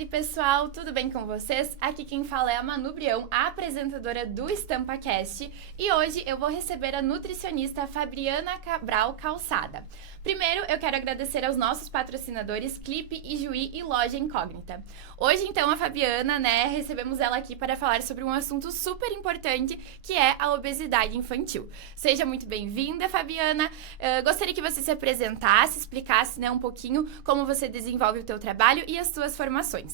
tarde, pessoal! Tudo bem com vocês? Aqui quem fala é a Manu Brião, a apresentadora do EstampaCast, e hoje eu vou receber a nutricionista Fabiana Cabral Calçada. Primeiro, eu quero agradecer aos nossos patrocinadores Clipe, Ijuí e Loja Incógnita. Hoje, então, a Fabiana, recebemos ela aqui para falar sobre um assunto super importante, que é a obesidade infantil. Seja muito bem-vinda, Fabiana. Gostaria que você se apresentasse, explicasse, um pouquinho como você desenvolve o teu trabalho e as suas formações.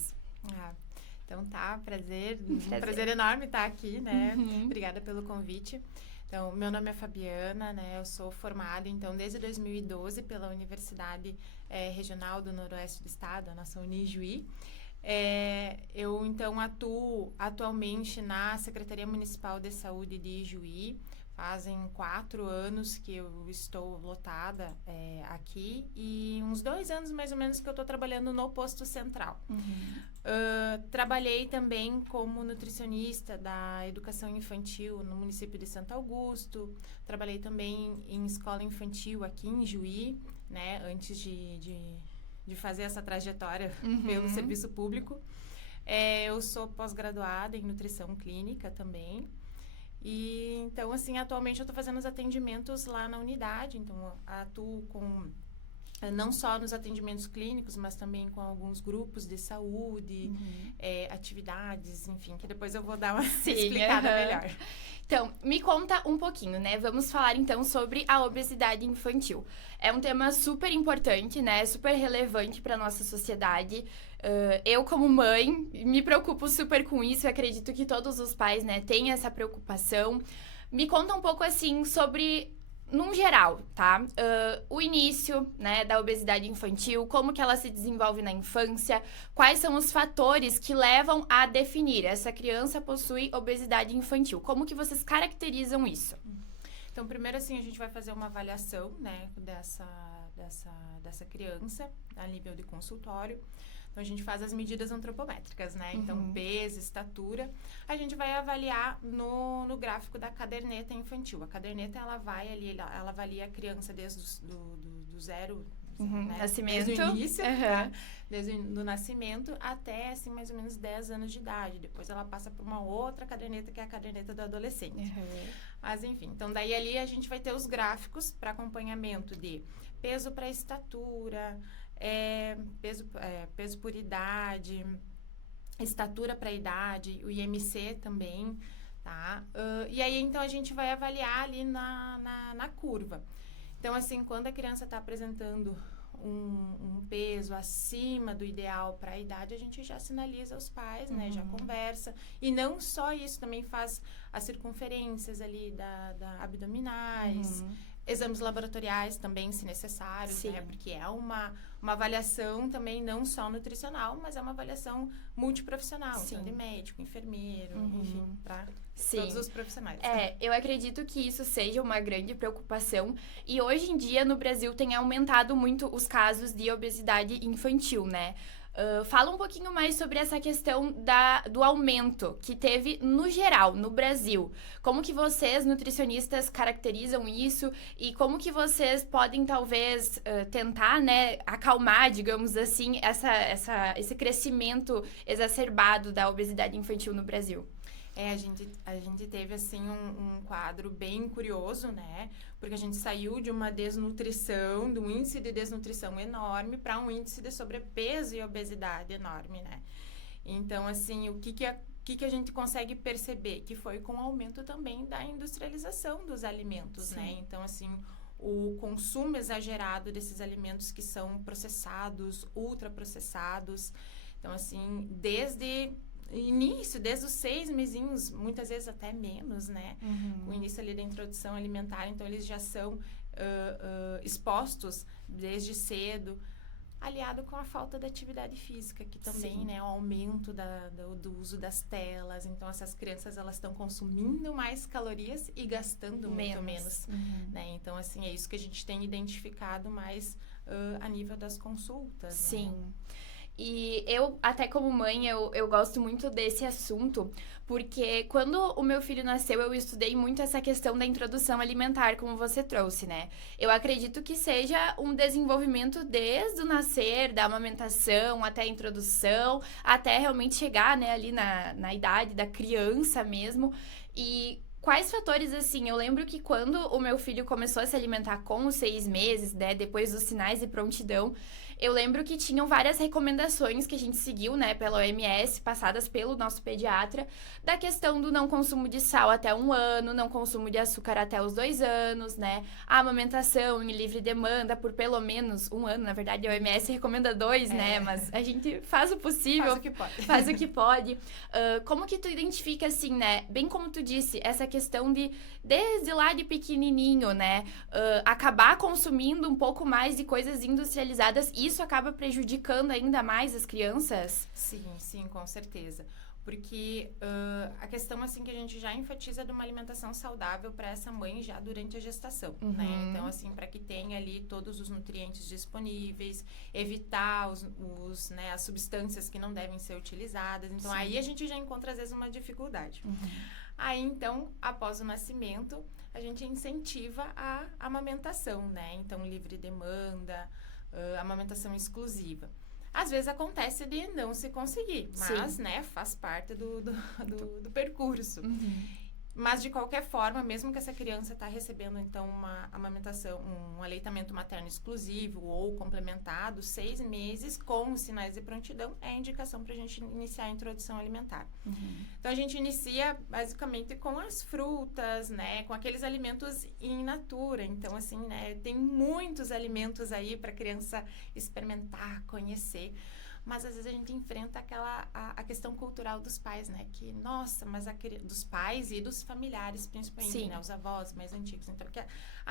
Então tá, prazer. Um prazer enorme estar aqui, Obrigada pelo convite. Então, meu nome é Fabiana, eu sou formada, então, desde 2012 pela Universidade Regional do Noroeste do Estado, a nossa Unijuí. Eu, então, atuo atualmente na Secretaria Municipal de Saúde de Ijuí. Fazem 4 anos que eu estou lotada aqui e uns 2 anos, mais ou menos, que eu estou trabalhando no posto central. Trabalhei também como nutricionista da educação infantil no município de Santo Augusto. Trabalhei também em escola infantil aqui em Juí, antes de fazer essa trajetória pelo serviço público. Eu sou pós-graduada em nutrição clínica também. E, então, assim, atualmente eu estou fazendo os atendimentos lá na unidade, então atuo com não só nos atendimentos clínicos, mas também com alguns grupos de saúde, atividades, enfim, que depois eu vou dar uma explicada melhor. Então, me conta um pouquinho, Vamos falar, então, sobre a obesidade infantil. É um tema super importante, super relevante para a nossa sociedade. Eu, como mãe, me preocupo super com isso. Eu acredito que todos os pais, têm essa preocupação. Me conta um pouco, assim, sobre, num geral, tá? O início, da obesidade infantil, como que ela se desenvolve na infância, quais são os fatores que levam a definir essa criança possui obesidade infantil. Como que vocês caracterizam isso? Então, primeiro, assim, a gente vai fazer uma avaliação, dessa criança a nível de consultório. Então, a gente faz as medidas antropométricas, Então, peso, estatura. A gente vai avaliar no gráfico da caderneta infantil. A caderneta, ela avalia a criança desde do zero, nascimento. Desde o início, desde o nascimento até, assim, mais ou menos 10 anos de idade. Depois, ela passa por uma outra caderneta, que é a caderneta do adolescente. Mas, enfim, então, daí ali a gente vai ter os gráficos para acompanhamento de peso para estatura, peso por idade, estatura para idade, o IMC também, tá? E aí, então, a gente vai avaliar ali na curva. Então, assim, quando a criança está apresentando um peso acima do ideal para a idade, a gente já sinaliza aos pais, já conversa. E não só isso, também faz as circunferências ali da abdominais, exames laboratoriais também, se necessário, porque é uma avaliação também não só nutricional, mas é uma avaliação multiprofissional, então de médico, enfermeiro, enfim, para todos os profissionais. Eu acredito que isso seja uma grande preocupação e hoje em dia no Brasil tem aumentado muito os casos de obesidade infantil, Fala um pouquinho mais sobre essa questão do aumento que teve no geral, no Brasil. Como que vocês, nutricionistas, caracterizam isso e como que vocês podem, talvez, tentar, acalmar, digamos assim, esse crescimento exacerbado da obesidade infantil no Brasil? A gente teve, assim, um quadro bem curioso, Porque a gente saiu de uma desnutrição, de um índice de desnutrição enorme para um índice de sobrepeso e obesidade enorme, Então, assim, o que a gente consegue perceber? Que foi com o aumento também da industrialização dos alimentos, Então, assim, o consumo exagerado desses alimentos que são processados, ultraprocessados. Então, assim, desde os 6 mesinhos, muitas vezes até menos, O início ali da introdução alimentar, então eles já são expostos desde cedo, aliado com a falta de atividade física, que também, o aumento do uso das telas. Então, essas crianças, elas estão consumindo mais calorias e gastando muito menos, Então, assim, é isso que a gente tem identificado mais a nível das consultas. Sim. E eu, até como mãe, eu gosto muito desse assunto, porque quando o meu filho nasceu, eu estudei muito essa questão da introdução alimentar, como você trouxe, né? Eu acredito que seja um desenvolvimento desde o nascer, da amamentação até a introdução, até realmente chegar, né, ali na idade da criança mesmo. E quais fatores, assim, eu lembro que quando o meu filho começou a se alimentar com os 6 meses, né, depois dos sinais de prontidão, eu lembro que tinham várias recomendações que a gente seguiu, né, pela OMS, passadas pelo nosso pediatra, da questão do não consumo de sal até 1 ano, não consumo de açúcar até os 2 anos, né, a amamentação em livre demanda por pelo menos 1 ano, na verdade a OMS recomenda 2, né, mas a gente faz o possível. Faz o que pode. Faz o que pode. Como que tu identifica, assim, né, bem como tu disse, essa questão de, desde lá de pequenininho, né, acabar consumindo um pouco mais de coisas industrializadas, isso acaba prejudicando ainda mais as crianças? Sim, com certeza. Porque a questão, assim, que a gente já enfatiza de uma alimentação saudável para essa mãe já durante a gestação, né? Então, assim, para que tenha ali todos os nutrientes disponíveis, evitar né, as substâncias que não devem ser utilizadas. Então, Sim. aí a gente já encontra, às vezes, uma dificuldade. Aí, então, após o nascimento, a gente incentiva a amamentação, né? Então, livre demanda, amamentação exclusiva. Às vezes acontece de não se conseguir, mas, né, faz parte do percurso. Mas, de qualquer forma, mesmo que essa criança está recebendo, então, uma amamentação, um aleitamento materno exclusivo ou complementado, 6 meses, com os sinais de prontidão, é a indicação para a gente iniciar a introdução alimentar. Então, a gente inicia, basicamente, com as frutas, né, com aqueles alimentos in natura. Então, assim, né, tem muitos alimentos aí para a criança experimentar, conhecer. Mas, às vezes, a gente enfrenta a questão cultural dos pais, né? Que, nossa, mas dos pais e dos familiares, principalmente, né? Os avós mais antigos. Então,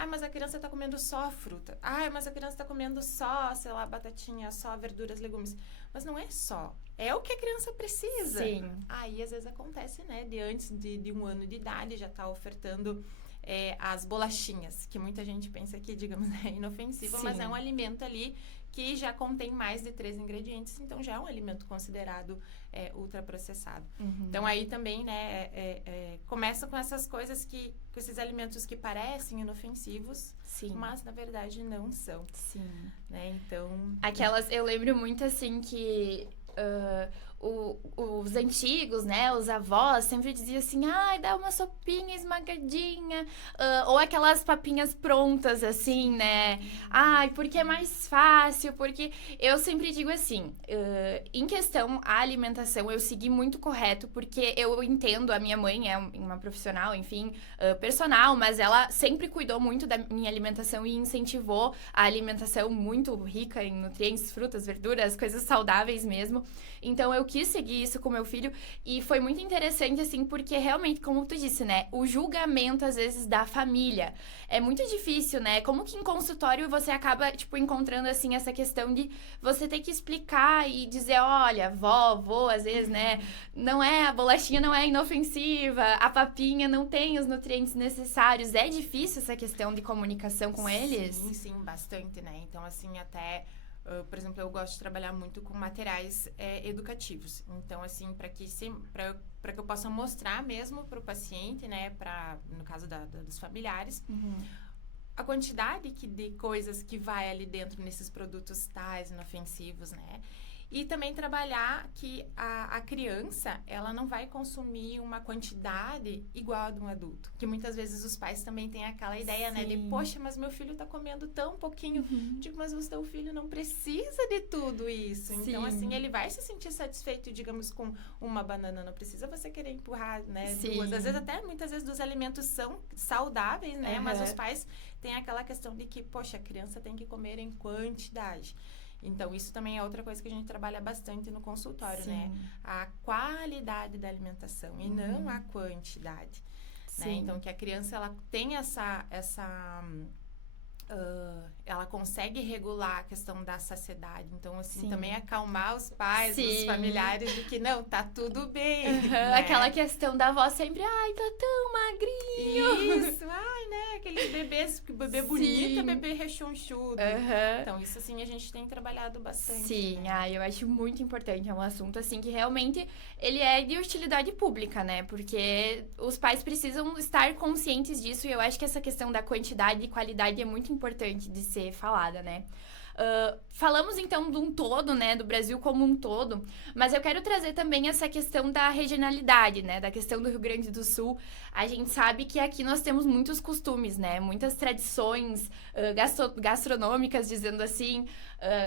mas a criança tá comendo só fruta. Mas a criança tá comendo só, sei lá, batatinha, só verduras, legumes. Mas não é só. É o que a criança precisa. Sim. Aí, às vezes, acontece, né? De antes de 1 ano de idade, já tá ofertando as bolachinhas, que muita gente pensa que, digamos, é inofensivo, mas é um alimento ali que já contém mais de 3 ingredientes, então já é um alimento considerado ultraprocessado. Então, aí também, né, começa com essas coisas com esses alimentos que parecem inofensivos, mas, na verdade, não são. Né? Então... Eu lembro muito, assim, que... os antigos, né, os avós sempre diziam assim, dá uma sopinha esmagadinha, ou aquelas papinhas prontas, assim, né, porque é mais fácil, porque eu sempre digo assim, em questão à alimentação, eu segui muito correto, porque eu entendo, a minha mãe é uma profissional, enfim, personal, mas ela sempre cuidou muito da minha alimentação e incentivou a alimentação muito rica em nutrientes, frutas, verduras, coisas saudáveis mesmo. Então, eu quis seguir isso com meu filho e foi muito interessante, assim, porque realmente, como tu disse, né, o julgamento, às vezes, da família é muito difícil, né? Como que em consultório você acaba, tipo, encontrando, assim, essa questão de você ter que explicar e dizer, olha, vó, às vezes, né, a bolachinha não é inofensiva, a papinha não tem os nutrientes necessários. É difícil essa questão de comunicação com eles? Sim, bastante, né? Então, assim, até... por exemplo, eu gosto de trabalhar muito com materiais educativos. Então, assim, para que eu possa mostrar mesmo para o paciente, né, no caso dos familiares, a quantidade de coisas que vai ali dentro nesses produtos tais inofensivos, né? E também trabalhar que a criança, ela não vai consumir uma quantidade igual a de um adulto. Que muitas vezes os pais também têm aquela ideia, né? De, poxa, mas meu filho tá comendo tão pouquinho. Digo, mas o seu filho não precisa de tudo isso. Então, assim, ele vai se sentir satisfeito, digamos, com uma banana. Não precisa você querer empurrar, né? Duas. Às vezes, muitas vezes, os alimentos são saudáveis, né? Mas os pais têm aquela questão de que, poxa, a criança tem que comer em quantidade. Então, isso também é outra coisa que a gente trabalha bastante no consultório, né? A qualidade da alimentação e não a quantidade. Né? Então, que a criança, ela tem ela consegue regular a questão da saciedade. Então, assim, também acalmar os pais, os familiares de que, não, tá tudo bem. Né? Aquela questão da avó sempre, tá tão magrinho. Isso, né? Aqueles bebês bebê bonito, bebê rechonchudo. Aham. Então, isso, assim, a gente tem trabalhado bastante. Sim, né? eu acho muito importante. É um assunto, assim, que realmente ele é de utilidade pública, né? Porque os pais precisam estar conscientes disso e eu acho que essa questão da quantidade e qualidade é muito importante de ser falada, né? Falamos então de um todo, né, do Brasil como um todo, mas eu quero trazer também essa questão da regionalidade, né, da questão do Rio Grande do Sul. A gente sabe que aqui nós temos muitos costumes, né, muitas tradições gastronômicas, dizendo assim,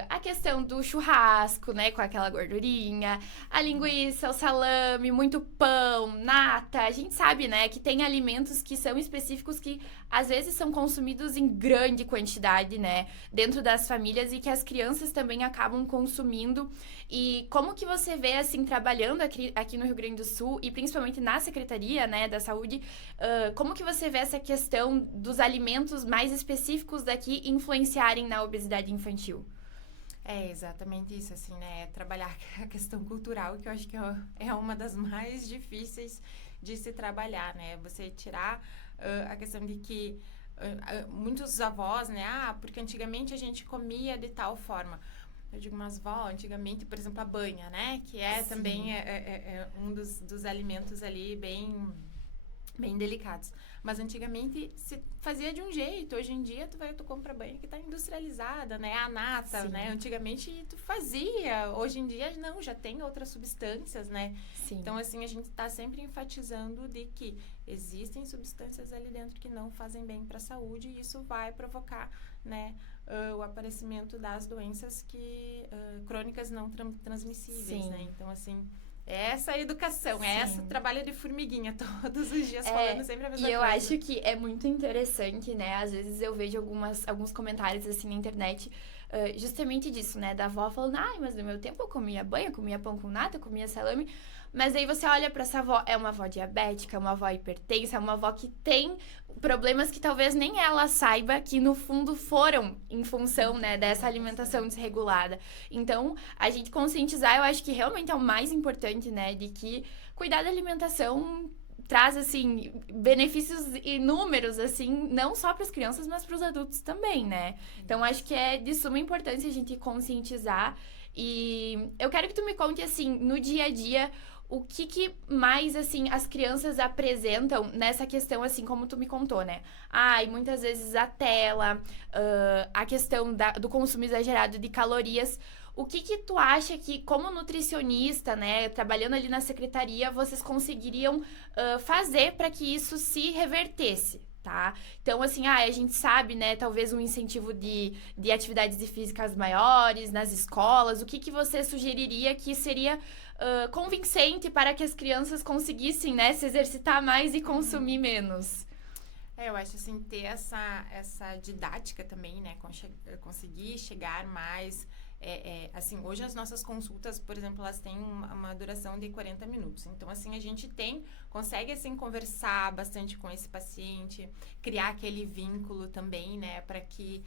a questão do churrasco, né, com aquela gordurinha, a linguiça, o salame, muito pão, nata. A gente sabe, né, que tem alimentos que são específicos que às vezes são consumidos em grande quantidade, né, dentro das famílias e que as crianças também acabam consumindo. E como que você vê, assim, trabalhando aqui no Rio Grande do Sul e principalmente na Secretaria, né, da Saúde, como que você vê essa questão dos alimentos mais específicos daqui influenciarem na obesidade infantil? É exatamente isso, assim, né? Trabalhar a questão cultural, que eu acho que é uma das mais difíceis de se trabalhar, né? Você tirar a questão de que muitos avós, né? Porque antigamente a gente comia de tal forma. Eu digo, mas vó, antigamente, por exemplo, a banha, né? Que também um dos alimentos ali bem delicados. Mas antigamente se fazia de um jeito. Hoje em dia tu compra banha que está industrializada, né? A nata, Sim. né? Antigamente tu fazia. Hoje em dia não, já tem outras substâncias, né? Sim. Então, assim, a gente está sempre enfatizando de que existem substâncias ali dentro que não fazem bem para a saúde e isso vai provocar, né? O aparecimento das doenças crônicas não transmissíveis, Sim. né? Então, assim... Essa educação, Sim. esse trabalho de formiguinha todos os dias falando sempre a mesma coisa. E eu acho que é muito interessante, né? Às vezes eu vejo alguns comentários assim na internet justamente disso, né? Da avó falando, mas no meu tempo eu comia banha, comia pão com nata, comia salame. Mas aí você olha pra essa avó, é uma avó diabética, é uma avó hipertensa, é uma avó que tem problemas que talvez nem ela saiba que no fundo foram em função, né, dessa alimentação desregulada. Então, a gente conscientizar, eu acho que realmente é o mais importante, né, de que cuidar da alimentação traz, assim, benefícios inúmeros, assim, não só para as crianças, mas para os adultos também, né? Então, acho que é de suma importância a gente conscientizar. E eu quero que tu me conte, assim, no dia a dia, o que mais, assim, as crianças apresentam nessa questão, assim, como tu me contou, né? E muitas vezes a tela, a questão do consumo exagerado de calorias. O que tu acha que, como nutricionista, né, trabalhando ali na secretaria, vocês conseguiriam fazer para que isso se revertesse? Tá? Então, assim, a gente sabe, né, talvez um incentivo de atividades físicas maiores nas escolas. O que você sugeriria que seria convincente para que as crianças conseguissem, né, se exercitar mais e consumir menos? Eu acho, assim, ter essa didática também, né, conseguir chegar mais... assim, hoje as nossas consultas, por exemplo, elas têm uma duração de 40 minutos. Então, assim, a gente consegue, assim, conversar bastante com esse paciente, criar aquele vínculo também, né, para que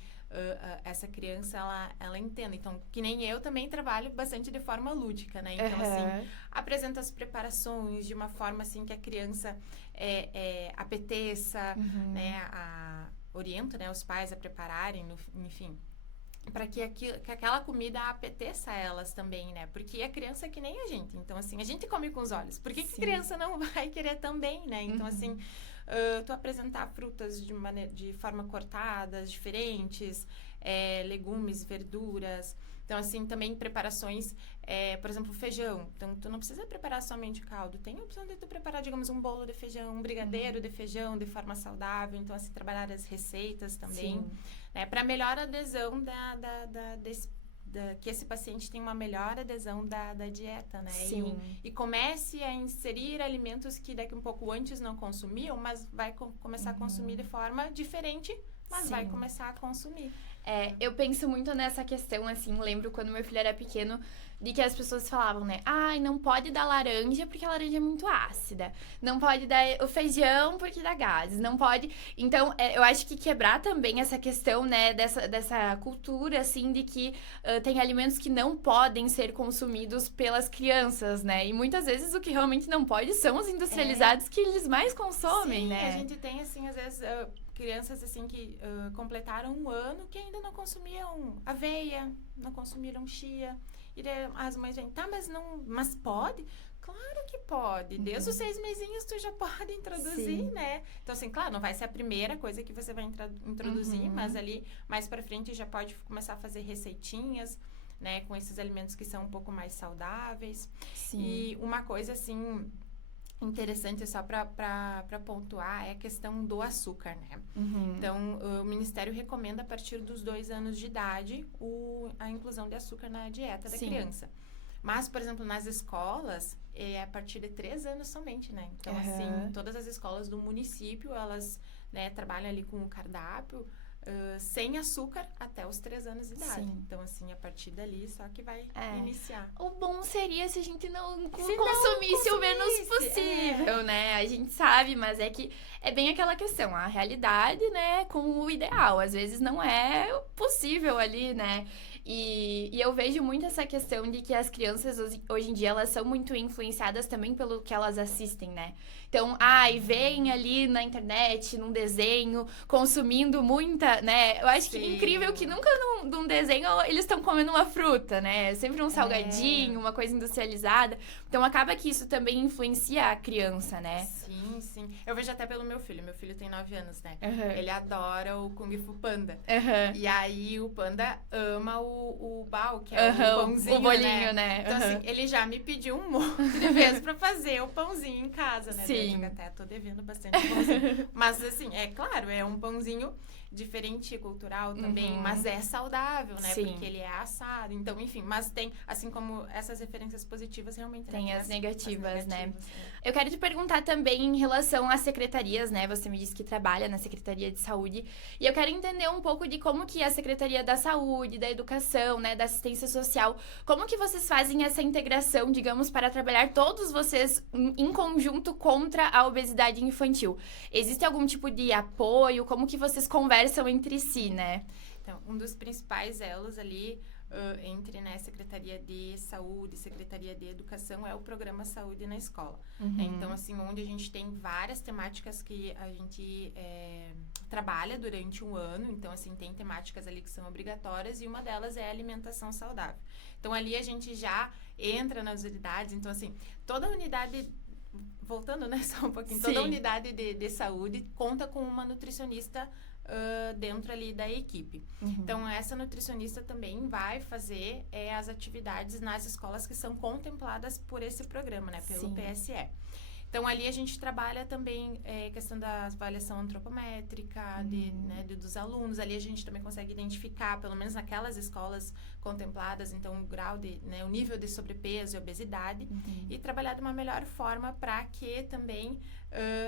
essa criança, ela entenda. Então, que nem eu também trabalho bastante de forma lúdica, né? Então, assim, apresento as preparações de uma forma, assim, que a criança apeteça, né, oriento, né, os pais a prepararem, enfim... para que aquela comida apeteça a elas também, né? Porque a criança é que nem a gente. Então, assim, a gente come com os olhos. Por que a criança não vai querer também, né? Então, assim, tu apresentar frutas de forma cortadas, diferentes, legumes, verduras. Então, assim, também preparações, por exemplo, feijão. Então, tu não precisa preparar somente o caldo. Tem a opção de tu preparar, digamos, um bolo de feijão, um brigadeiro de feijão de forma saudável. Então, assim, trabalhar as receitas também. Sim. Né, para melhor adesão que esse paciente tenha uma melhor adesão da dieta, né? Sim. E comece a inserir alimentos que daqui um pouco antes não consumiam, mas vai começar a consumir de forma diferente, mas vai começar a consumir. Eu penso muito nessa questão, assim, lembro quando meu filho era pequeno, de que as pessoas falavam, né? Não pode dar laranja porque a laranja é muito ácida. Não pode dar o feijão porque dá gases. Não pode... Então, eu acho que quebrar também essa questão, né? Dessa cultura, assim, de que tem alimentos que não podem ser consumidos pelas crianças, né? E muitas vezes o que realmente não pode são os industrializados que eles mais consomem, Sim, né? a gente tem, assim, às vezes... crianças, assim, que completaram um ano que ainda não consumiam aveia, não consumiram chia. E daí as mães vêm, tá, mas pode? Claro que pode. Desde os 6 mesinhos tu já pode introduzir, né? Então, assim, claro, não vai ser a primeira coisa que você vai introduzir, mas ali, mais pra frente, já pode começar a fazer receitinhas, né? Com esses alimentos que são um pouco mais saudáveis. Sim. E uma coisa, assim, interessante só para pontuar é a questão do açúcar, né? Então, o Ministério recomenda a partir dos 2 anos de idade a inclusão de açúcar na dieta da criança. Mas, por exemplo, nas escolas, é a partir de 3 anos somente, né? Então, assim, todas as escolas do município, elas, né, trabalham ali com o cardápio sem açúcar até os 3 anos de idade. Sim. Então, assim, a partir dali só que vai iniciar. O bom seria se a gente não consumisse o menos possível, né? A gente sabe, mas é que é bem aquela questão, a realidade, né, com o ideal. Às vezes não é possível ali, né? E eu vejo muito essa questão de que as crianças hoje em dia elas são muito influenciadas também pelo que elas assistem, né? Então, veem ali na internet, num desenho, consumindo muita, né? Eu acho que é incrível que nunca num desenho eles estão comendo uma fruta, né? Sempre um salgadinho, uma coisa industrializada. Então, acaba que isso também influencia a criança, né? Sim, sim. Eu vejo até pelo meu filho. Meu filho tem 9 anos, né? Ele adora o Kung Fu Panda. E aí, o Panda ama o bao, que é o pãozinho, o bolinho, né? Então, assim, ele já me pediu um monte de vezes pra fazer o pãozinho em casa, né? Sim. Eu até tô devendo bastante pãozinho. Mas, assim, é claro, é um pãozinho diferente, cultural também, mas é saudável, né? Sim. Porque ele é assado. Então, enfim, mas tem, assim como essas referências positivas, realmente... Tem as negativas, né? Eu quero te perguntar também em relação às secretarias, né? Você me disse que trabalha na Secretaria de Saúde. E eu quero entender um pouco de como que a Secretaria da Saúde, da Educação, né? Da Assistência Social, como que vocês fazem essa integração, digamos, para trabalhar todos vocês em conjunto contra a obesidade infantil? Existe algum tipo de apoio? Como que vocês conversam entre si, né? Então, um dos principais elos ali entre, né, Secretaria de Saúde e Secretaria de Educação é o Programa Saúde na Escola. Então, assim, onde a gente tem várias temáticas que a gente trabalha durante um ano. Então, assim, tem temáticas ali que são obrigatórias e uma delas é a alimentação saudável. Então, ali a gente já entra nas unidades. Então, assim, toda unidade... Voltando, né, só um pouquinho. Toda unidade de saúde conta com uma nutricionista dentro ali da equipe. Então, essa nutricionista também vai fazer as atividades nas escolas que são contempladas por esse programa, né, pelo PSE. Então, ali a gente trabalha também questão da avaliação antropométrica dos alunos. Ali a gente também consegue identificar, pelo menos naquelas escolas contempladas, então o grau o nível de sobrepeso e obesidade e trabalhar de uma melhor forma para que também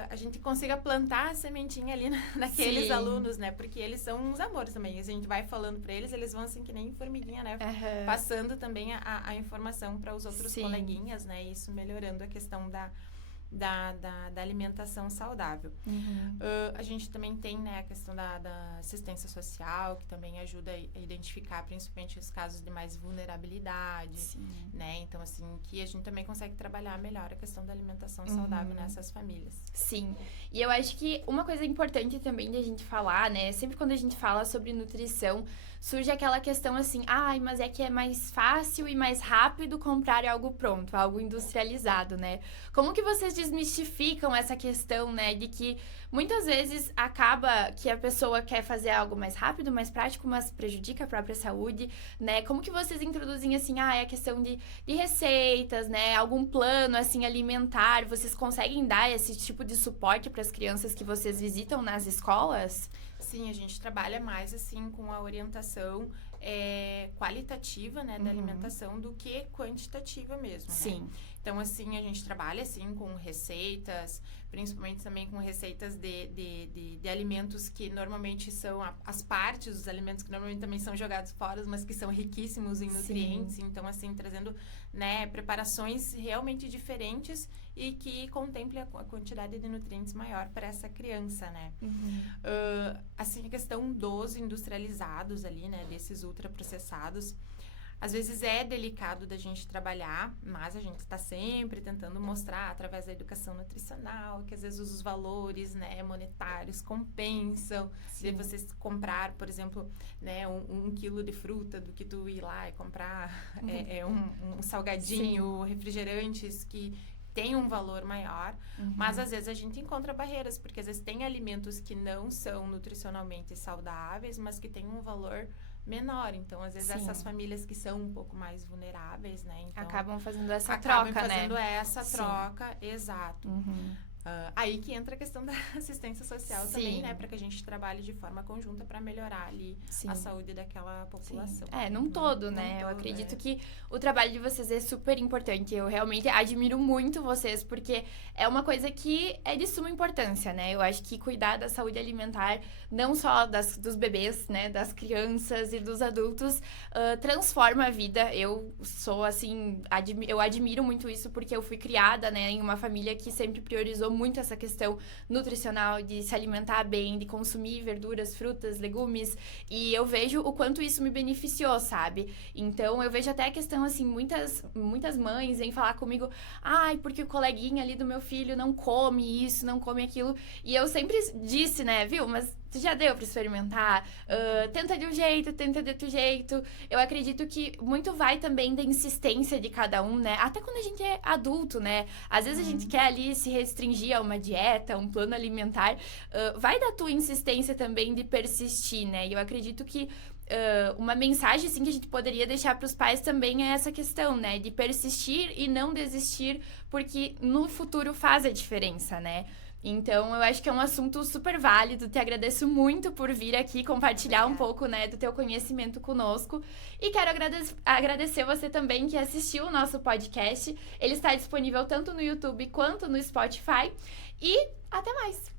a gente consiga plantar a sementinha ali naqueles alunos, né? Porque eles são uns amores também. A gente vai falando para eles vão assim que nem formiguinha, né? Passando também a informação para os outros coleguinhas, né? Isso melhorando a questão da alimentação saudável. A gente também tem, né, a questão da assistência social, que também ajuda a identificar principalmente os casos de mais vulnerabilidade, né? Então, assim, que a gente também consegue trabalhar melhor a questão da alimentação saudável nessas famílias. Sim. E eu acho que uma coisa importante também de a gente falar, né? Sempre quando a gente fala sobre nutrição, surge aquela questão assim, mas é que é mais fácil e mais rápido comprar algo pronto, algo industrializado, né? Como que vocês desmistificam essa questão, né, de que muitas vezes acaba que a pessoa quer fazer algo mais rápido, mais prático, mas prejudica a própria saúde, né? Como que vocês introduzem, assim, a questão de receitas, né? Algum plano, assim, alimentar? Vocês conseguem dar esse tipo de suporte para as crianças que vocês visitam nas escolas? Sim, a gente trabalha mais, assim, com a orientação qualitativa, né, da alimentação do que quantitativa mesmo, né? Sim. Então, assim, a gente trabalha, assim, com receitas, principalmente também com receitas de alimentos que normalmente são as partes dos alimentos que normalmente também são jogados fora, mas que são riquíssimos em nutrientes. Então, assim, trazendo, né, preparações realmente diferentes e que contemple a quantidade de nutrientes maior para essa criança, né? Assim, a questão dos industrializados ali, né, desses ultraprocessados, Às vezes é delicado da gente trabalhar, mas a gente está sempre tentando mostrar através da educação nutricional que às vezes os valores, né, monetários compensam de vocês comprar, por exemplo, né, um quilo de fruta do que tu ir lá e comprar um salgadinho, refrigerantes que tem um valor maior, mas às vezes a gente encontra barreiras, porque às vezes tem alimentos que não são nutricionalmente saudáveis, mas que têm um valor menor. Então, às vezes, essas famílias que são um pouco mais vulneráveis, né? Então, acabam fazendo essa troca, né? Exato. Aí que entra a questão da assistência social também, né? Para que a gente trabalhe de forma conjunta para melhorar ali a saúde daquela população. Num todo, né? Eu acredito que o trabalho de vocês é super importante. Eu realmente admiro muito vocês, porque é uma coisa que é de suma importância, né? Eu acho que cuidar da saúde alimentar, não só dos bebês, né? Das crianças e dos adultos, transforma a vida. Eu sou, assim, eu admiro muito isso, porque eu fui criada, né? Em uma família que sempre priorizou muito essa questão nutricional, de se alimentar bem, de consumir verduras, frutas, legumes, e eu vejo o quanto isso me beneficiou, sabe? Então, eu vejo até a questão, assim, muitas mães vêm falar comigo, ai, porque o coleguinha ali do meu filho não come isso, não come aquilo, e eu sempre disse, né, viu, mas já deu pra experimentar, tenta de um jeito, tenta de outro jeito. Eu acredito que muito vai também da insistência de cada um, né? Até quando a gente é adulto, né? Às vezes a gente quer ali se restringir a uma dieta, um plano alimentar. Vai da tua insistência também de persistir, né? E eu acredito que uma mensagem, assim, que a gente poderia deixar para os pais também é essa questão, né? De persistir e não desistir, porque no futuro faz a diferença, né? Então, eu acho que é um assunto super válido. Te agradeço muito por vir aqui compartilhar um pouco, né, do teu conhecimento conosco. E quero agradecer você também que assistiu o nosso podcast. Ele está disponível tanto no YouTube quanto no Spotify. E até mais!